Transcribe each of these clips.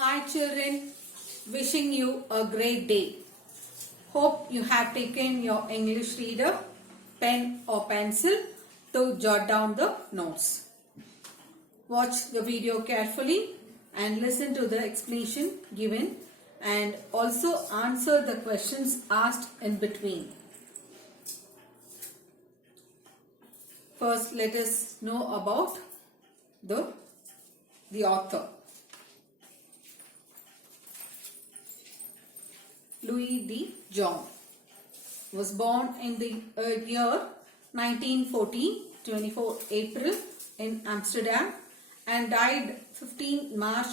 Hi children, wishing you a great day. Hope you have taken your English reader, pen or pencil to jot down the notes. Watch the video carefully and listen to the explanation given and also answer the questions asked in between. First, let us know about the author. Louis de Jong was born in the year 1914, 24 April in Amsterdam and died 15 March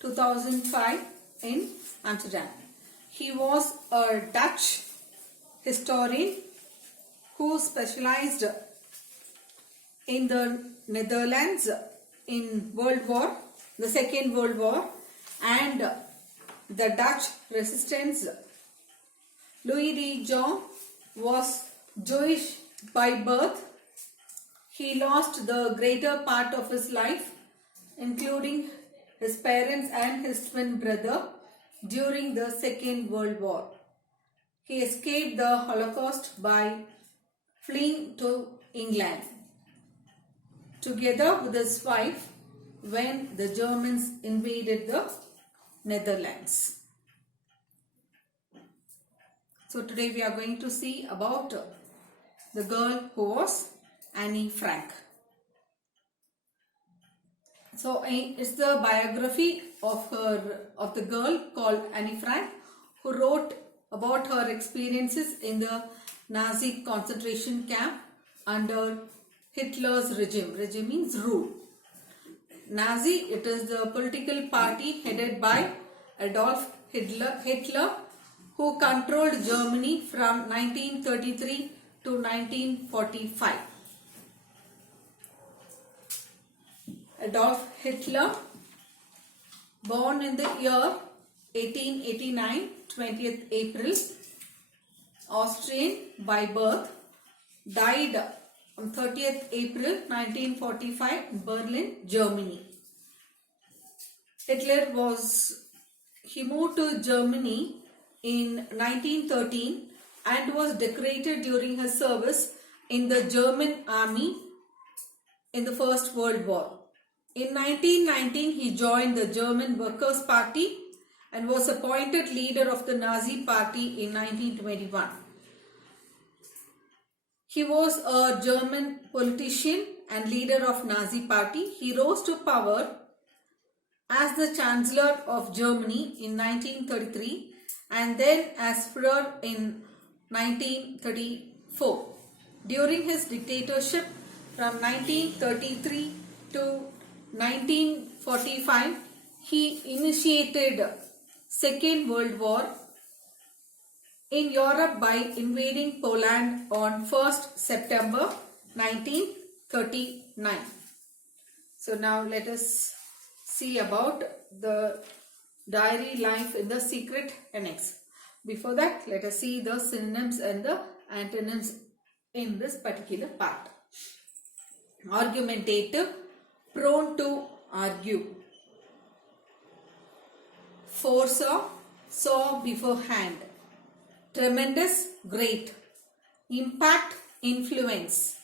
2005 in Amsterdam. He was a Dutch historian who specialized in the Netherlands in the Second World War and the Dutch resistance. Louis de Jong was Jewish by birth. He lost the greater part of his life, including his parents and his twin brother, during the Second World War. He escaped the Holocaust by fleeing to England, together with his wife, when the Germans invaded the Netherlands. So today we are going to see about the girl who was Anne Frank. So it's the biography of the girl called Anne Frank, who wrote about her experiences in the Nazi concentration camp under Hitler's regime. Regime means rule. Nazi, it is the political party headed by Adolf Hitler, who controlled Germany from 1933 to 1945. Adolf Hitler, born in the year 1889, 20th April, Austrian by birth, died on 30th April 1945 in Berlin, Germany. He moved to Germany in 1913 and was decorated during his service in the German army in the First World War. In 1919, he joined the German Workers' Party and was appointed leader of the Nazi Party in 1921. He was a German politician and leader of Nazi Party. He rose to power as the Chancellor of Germany in 1933 and then as Führer in 1934. During his dictatorship from 1933 to 1945, he initiated Second World War in Europe by invading Poland on 1st September 1939. So now let us see about the diary life in the secret annex. Before that, let us see the synonyms and the antonyms in this particular part. Argumentative, prone to argue. Foresaw, saw beforehand. Tremendous, great. Impact, influence.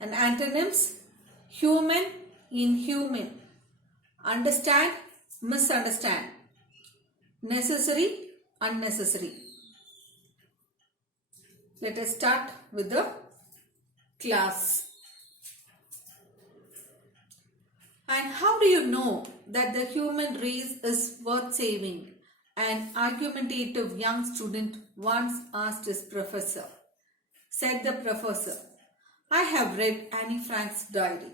And antonyms, human, inhuman. Understand, misunderstand. Necessary, unnecessary. Let us start with the class. And how do you know that the human race is worth saving? An argumentative young student once asked his professor. Said the professor, I have read Anne Frank's diary.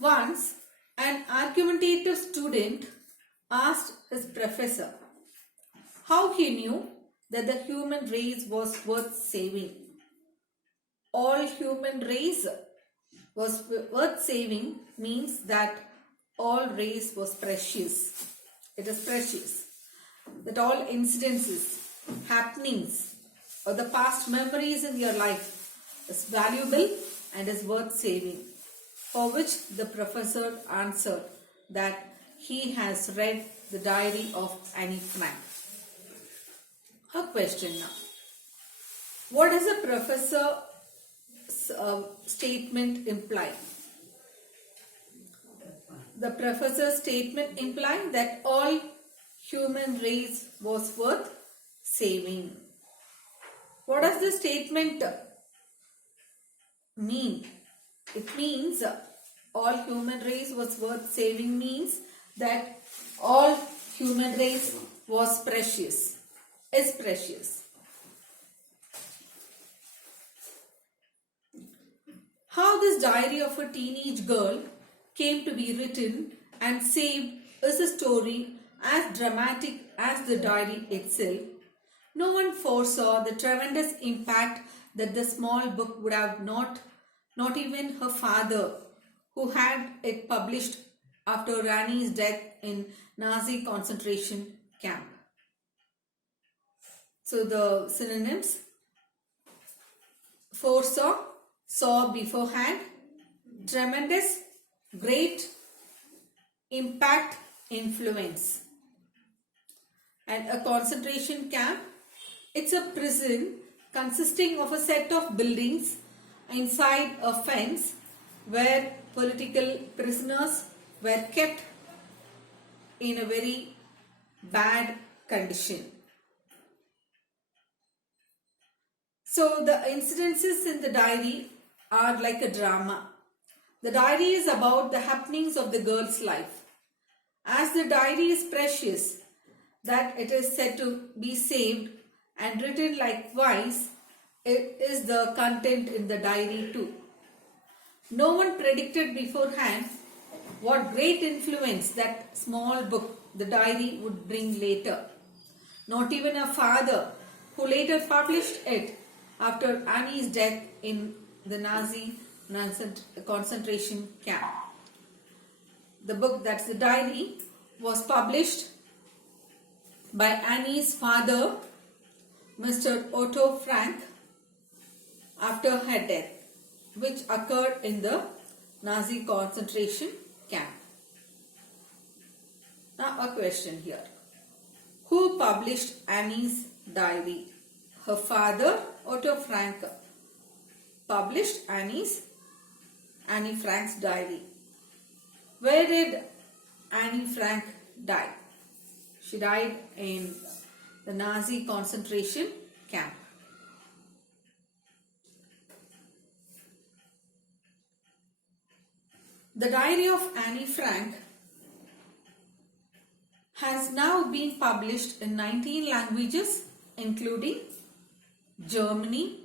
Once, an argumentative student asked his professor how he knew that the human race was worth saving. All human race was worth saving means that all race was precious. It is precious. That all incidences, happenings, or the past memories in your life is valuable and is worth saving. For which the professor answered that he has read The Diary of Annie Frank. A question now. What does a professor's statement imply? The professor's statement implying that all human race was worth saving. What does the statement mean? It means all human race was worth saving means that all human race was precious, is precious. How this diary of a teenage girl came to be written and saved is a story as dramatic as the diary itself. No one foresaw the tremendous impact that the small book would have not even her father, who had it published after Annie's death in Nazi concentration camp. So the synonyms: foresaw, saw beforehand, tremendous, great, impact, influence. And a concentration camp, it's a prison consisting of a set of buildings inside a fence where political prisoners were kept in a very bad condition. So the incidences in the diary are like a drama. The diary is about the happenings of the girl's life. As the diary is precious, that it is said to be saved and written likewise, it is the content in the diary too. No one predicted beforehand what great influence that small book, the diary, would bring later. Not even her father, who later published it after Annie's death in the Nazi concentration camp. The book, that's the diary, was published by Annie's father, Mr. Otto Frank, after her death, which occurred in the Nazi concentration camp. Now a question here. Who published Annie's diary? Her father, Otto Frank, published Annie Frank's diary. Where did Annie Frank die? She died in the Nazi concentration camp. The Diary of Annie Frank has now been published in 19 languages, including German,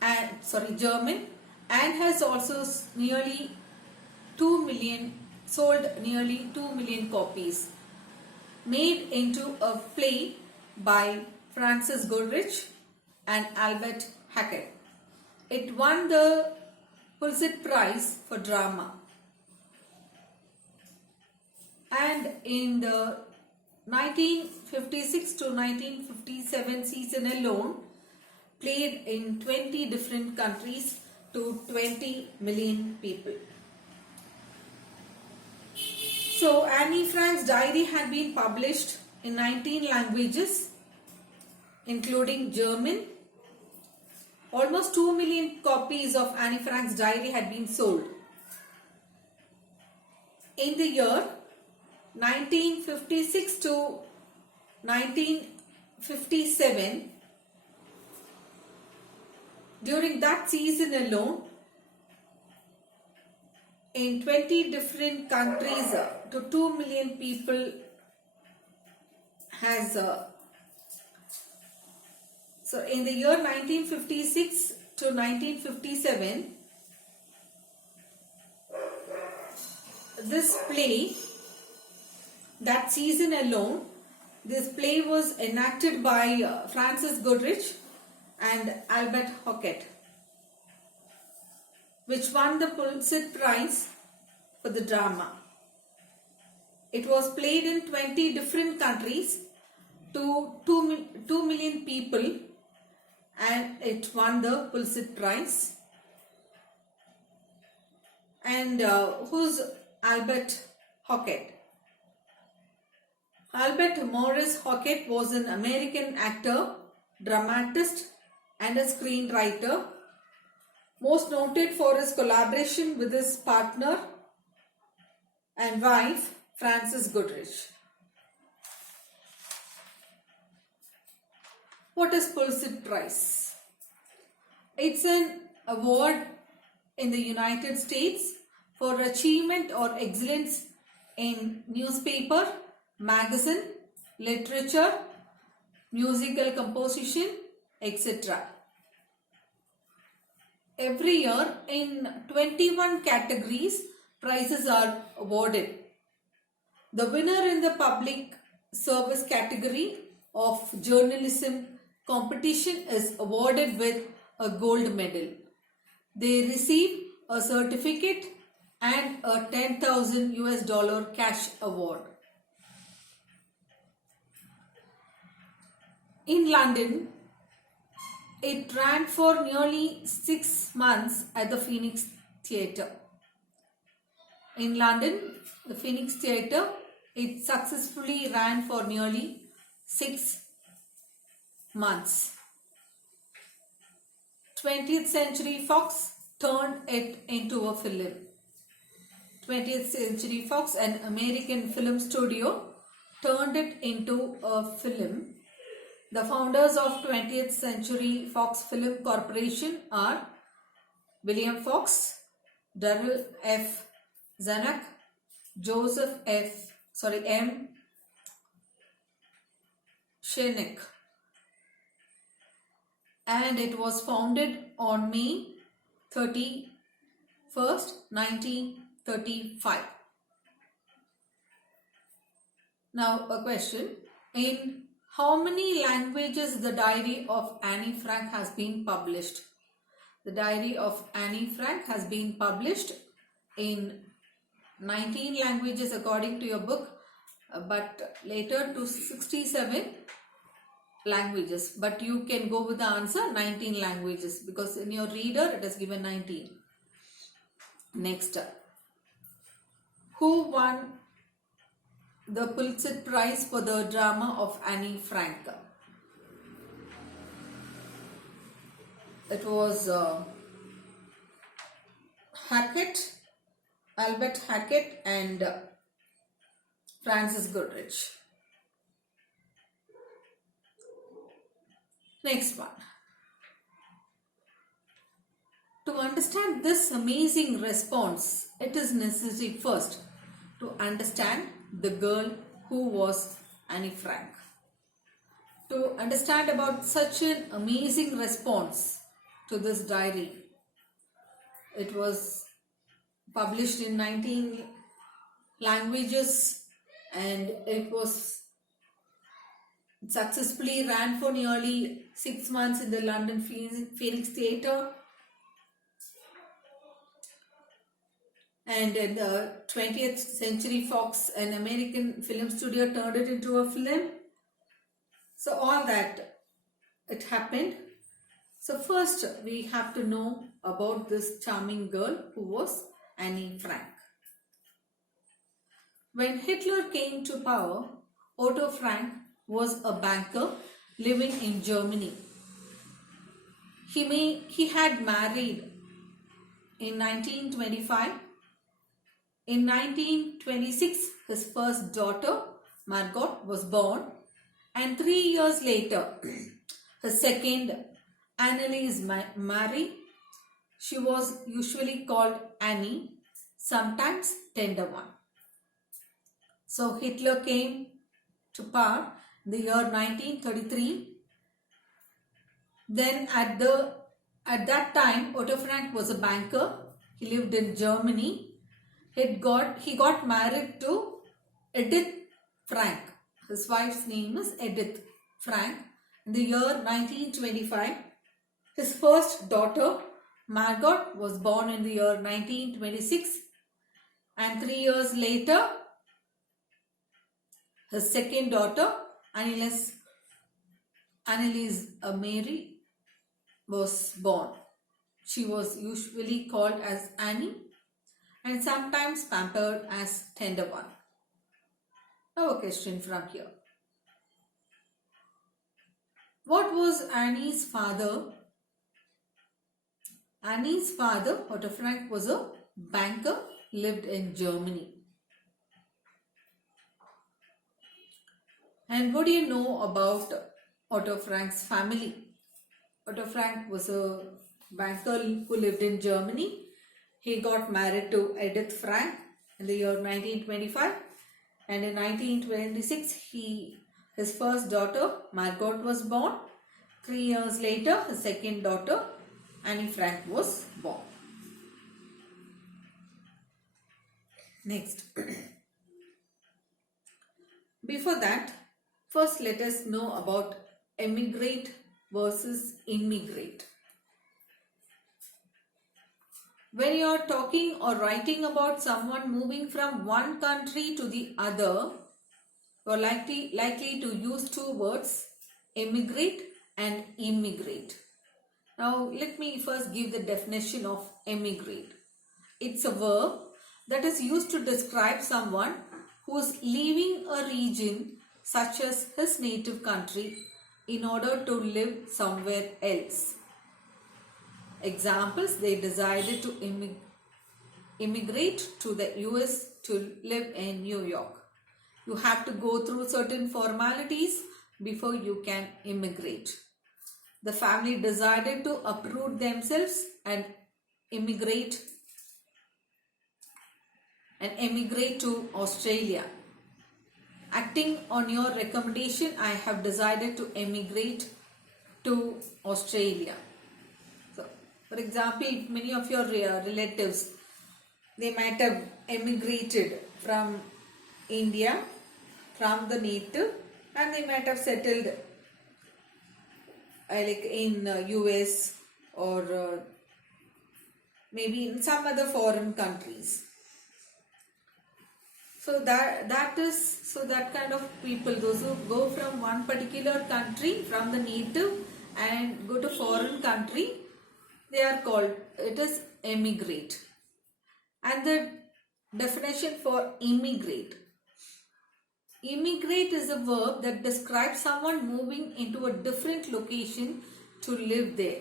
and has also sold nearly 2 million copies, made into a play by Francis Goodrich and Albert Hackett. It won the Pulitzer Prize for Drama. And in the 1956 to 1957 season alone, played in 20 different countries to 20 million people. So Annie Frank's diary had been published in 19 languages, including German. Almost 2 million copies of Annie Frank's diary had been sold. In the year 1956 to 1957, during that season alone, in 20 different countries, to 2 million people has so in the year 1956 to 1957, this play, that season alone, this play was enacted by Francis Goodrich and Albert Hackett, which won the Pulitzer Prize for the drama. It was played in 20 different countries to 2 million people, and it won the Pulitzer Prize. And who's Albert Hackett? Albert Morris Hockett was an American actor, dramatist, and a screenwriter, most noted for his collaboration with his partner and wife, Frances Goodrich. What is Pulitzer Prize? It's an award in the United States for achievement or excellence in newspaper, magazine, literature, musical composition, etc. Every year in 21 categories, prizes are awarded. The winner in the public service category of journalism competition is awarded with a gold medal. They receive a certificate and a 10,000 US dollar cash award. In London, it ran for nearly 6 months at the Phoenix Theatre. In London, the Phoenix Theatre, it successfully ran for nearly 6 months. 20th Century Fox turned it into a film. 20th Century Fox, an American film studio, turned it into a film. The founders of 20th Century Fox Film Corporation are William Fox, Darrell F. Zanuck, Joseph M. Shennick, and it was founded on May 31st, 1935. Now a question. In how many languages the Diary of Anne Frank has been published? The Diary of Anne Frank has been published in 19 languages according to your book, but later to 67 languages. But you can go with the answer 19 languages because in your reader it is given 19. Next, who won the Pulitzer Prize for the drama of Anne Frank? It was Hackett, Albert Hackett and Frances Goodrich. Next one. To understand this amazing response, it is necessary first to understand the girl who was Anne Frank. To understand about such an amazing response to this diary, it was published in 19 languages and it successfully ran for nearly 6 months in the London Phoenix Theatre. And in the 20th Century Fox, an American film studio, turned it into a film. So all that, it happened. So first we have to know about this charming girl who was Anne Frank. When Hitler came to power, Otto Frank was a banker living in Germany. He had married in 1925. In 1926, his first daughter, Margot, was born, and 3 years later, his second, Anneliese Marie. She was usually called Annie, sometimes Tender One. So Hitler came to power in the year 1933. Then at that time, Otto Frank was a banker. He lived in Germany. He got married to Edith Frank. His wife's name is Edith Frank. In the year 1925, his first daughter, Margot, was born in the year 1926. And 3 years later, his second daughter, Anneliese Mary, was born. She was usually called as Annie and sometimes pampered as Tender One. Now a question from here. What was Annie's father? Annie's father, Otto Frank, was a banker, lived in Germany. And what do you know about Otto Frank's family? Otto Frank was a banker who lived in Germany. He got married to Edith Frank in the year 1925, and in 1926 his first daughter Margot was born. 3 years later, his second daughter Annie Frank was born. Next. Before that, first let us know about emigrate versus immigrate. When you are talking or writing about someone moving from one country to the other, you are likely to use two words, emigrate and immigrate. Now let me first give the definition of emigrate. It's a verb that is used to describe someone who is leaving a region such as his native country in order to live somewhere else. Examples: they decided to immigrate to the US to live in New York. You have to go through certain formalities before you can immigrate. The family decided to uproot themselves and emigrate to Australia. Acting on your recommendation, I have decided to emigrate to Australia. So, for example, many of your relatives, they might have emigrated from India, from the native, and they might have settled like in US or maybe in some other foreign countries. So that kind of people, those who go from one particular country, from the native, and go to foreign country, they are called, it is emigrate. And the definition for immigrate. Immigrate is a verb that describes someone moving into a different location to live there.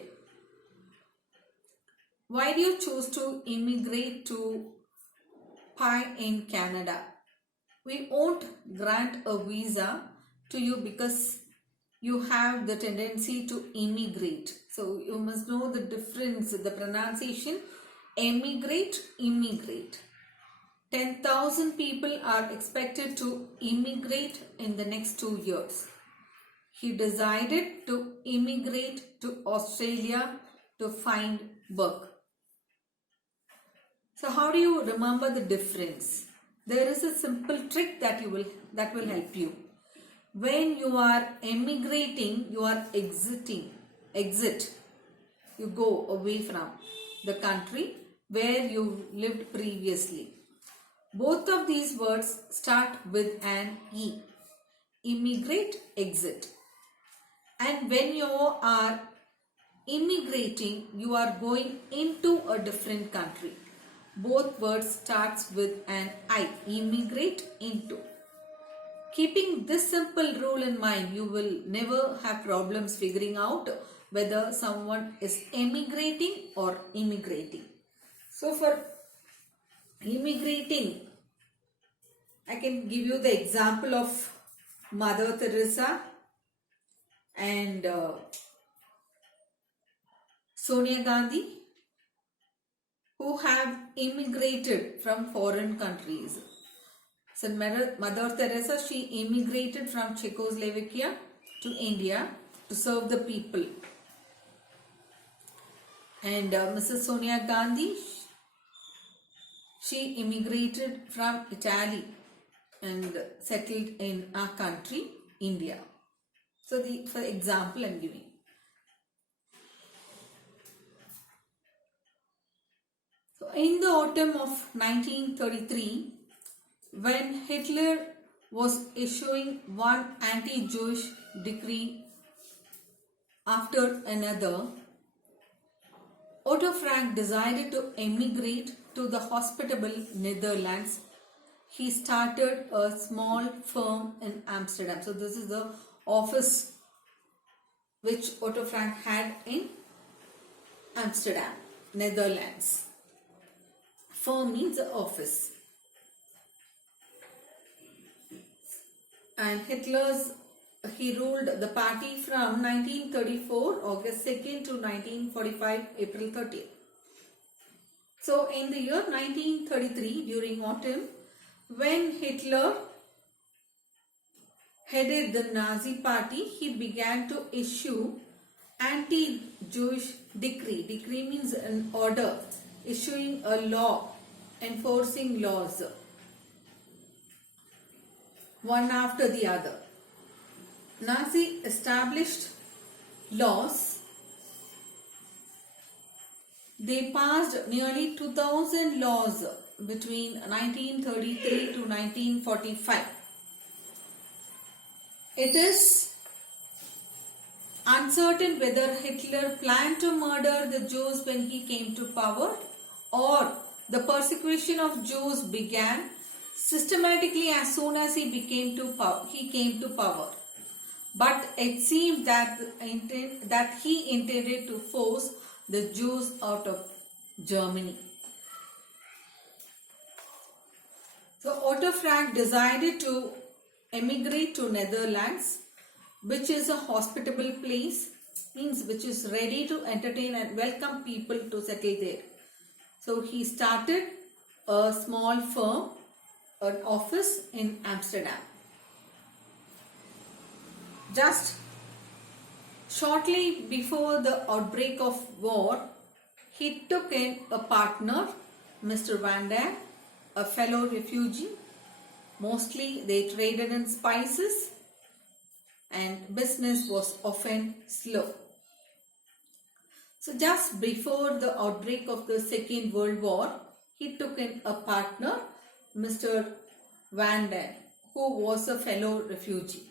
Why do you choose to immigrate to Pi in Canada? We won't grant a visa to you because you have the tendency to immigrate. So you must know the difference, the pronunciation, emigrate, immigrate. 10,000 people are expected to immigrate in the next 2 years. He decided to immigrate to Australia to find work. So how do you remember the difference? There is a simple trick that will help you. When you are emigrating, you are exit. You go away from the country where you lived previously. Both of these words start with an E. Immigrate, exit. And when you are immigrating, you are going into a different country. Both words starts with an I. Immigrate, into. Keeping this simple rule in mind, you will never have problems figuring out whether someone is emigrating or immigrating. So for immigrating, I can give you the example of Mother Teresa and Sonia Gandhi, who have immigrated from foreign countries. So Mother Teresa, she immigrated from Czechoslovakia to India to serve the people. And Mrs. Sonia Gandhi, she immigrated from Italy and settled in our country, India. So for example, I am giving. So in the autumn of 1933, when Hitler was issuing one anti-Jewish decree after another, Otto Frank decided to emigrate to the hospitable Netherlands he started a small firm in Amsterdam. So this is the office which Otto Frank had in Amsterdam, Netherlands. Firm means the office. And he ruled the party from 1934 August 2nd to 1945 April 30th. So in the year 1933, during autumn, when Hitler headed the Nazi party, he began to issue anti-Jewish decree. Decree means an order, issuing a law, enforcing laws, one after the other. Nazi established laws. They passed nearly 2000 laws between 1933 to 1945. It is uncertain whether Hitler planned to murder the Jews when he came to power, or the persecution of Jews began systematically as soon as he came to power. But it seemed that he intended to force the Jews out of Germany. So Otto Frank decided to emigrate to Netherlands, which is a hospitable place, means which is ready to entertain and welcome people to settle there. So he started a small firm, an office in Amsterdam. Just shortly before the outbreak of war, he took in a partner, Mr. Van Dam, a fellow refugee. Mostly they traded in spices and business was often slow. So just before the outbreak of the Second World War, he took in a partner, Mr. Van Dam, who was a fellow refugee.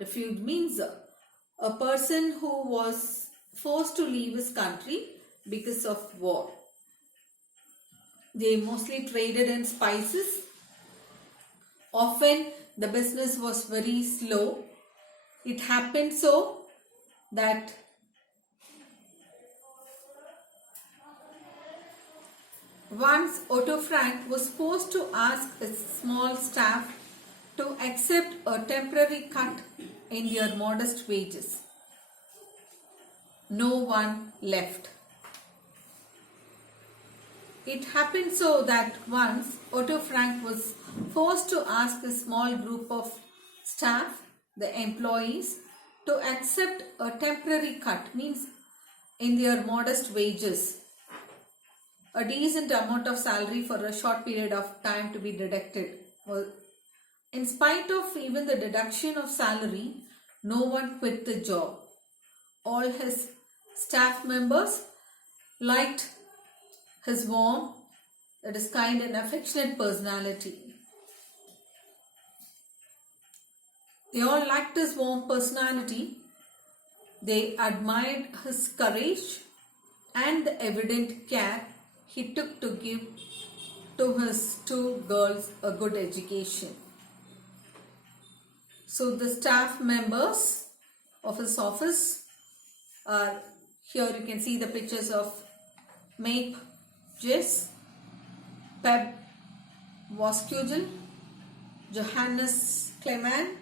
Refugee means a person who was forced to leave his country because of war. They mostly traded in spices. Often the business was very slow. It happened so that once Otto Frank was forced to ask his small staff to accept a temporary cut in their modest wages. No one left. It happened so that once Otto Frank was forced to ask a small group of staff, the employees, to accept a temporary cut, means in their modest wages, a decent amount of salary for a short period of time to be deducted. Well, in spite of even the deduction of salary, no one quit the job. All his staff members liked his warm, that is kind and affectionate personality. They all liked his warm personality. They admired his courage and the evident care he took to give to his two girls a good education. So the staff members of his office are here. You can see the pictures of Mape Jess, Peb Voskugel, Johannes Clement,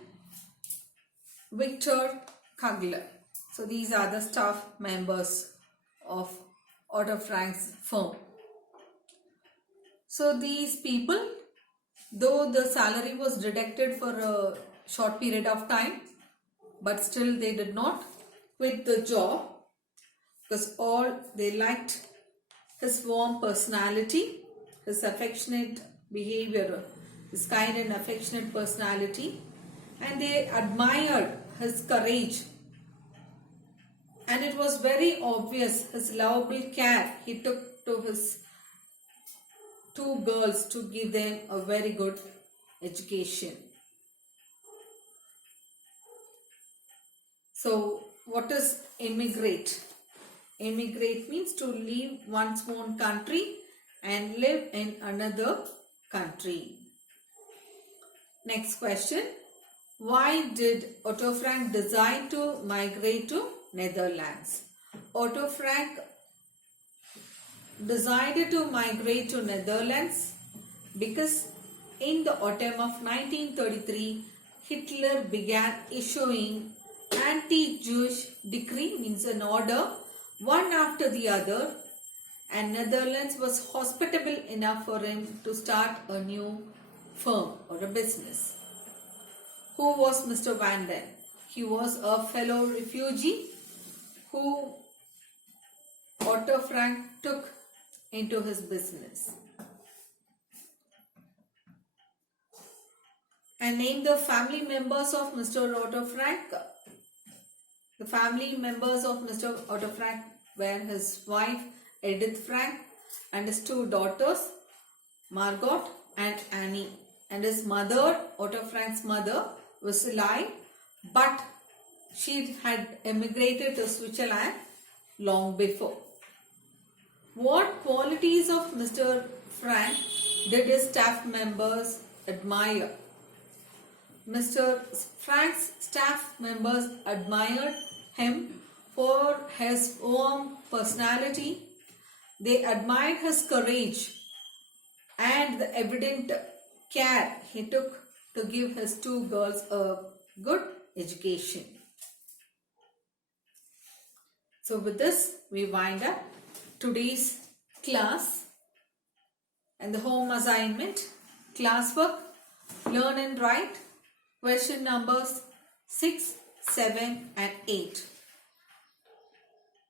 Victor Kugler. So these are the staff members of Otto Frank's firm. So these people, though the salary was deducted for a short period of time, but still they did not quit the job, because all they liked his warm personality, his affectionate behavior, his kind and affectionate personality, and they admired his courage. And it was very obvious his lovable care he took to his two girls to give them a very good education. So what is emigrate? Emigrate means to leave one's own country and live in another country. Next question. Why did Otto Frank decide to migrate to Netherlands? Otto Frank decided to migrate to Netherlands because in the autumn of 1933, Hitler began issuing anti-Jewish decree, means an order, one after the other, and Netherlands was hospitable enough for him to start a new firm or a business. Who was Mr. Van Den? He was a fellow refugee who Otto Frank took into his business. And name the family members of Mr. Otto Frank. The family members of Mr. Otto Frank were his wife Edith Frank and his two daughters Margot and Annie. And his mother, Otto Frank's mother, was alive, but she had emigrated to Switzerland long before. What qualities of Mr. Frank did his staff members admire? Mr. Frank's staff members admired him for his warm personality. They admired his courage and the evident care he took to give his two girls a good education. So with this, we wind up today's class and the home assignment, classwork, learn and write, question numbers 6, 7 and 8.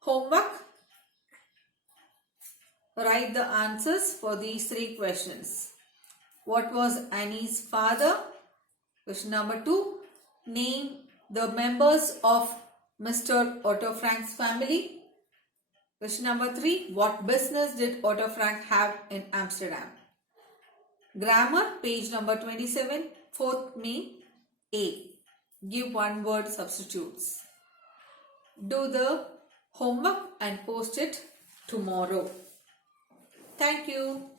Homework, write the answers for these 3 questions. What was Annie's father? Question number 2. Name the members of Mr. Otto Frank's family. Question number 3. What business did Otto Frank have in Amsterdam? Grammar, page number 27, 4th main, A. Give one word substitutes. Do the homework and post it tomorrow. Thank you.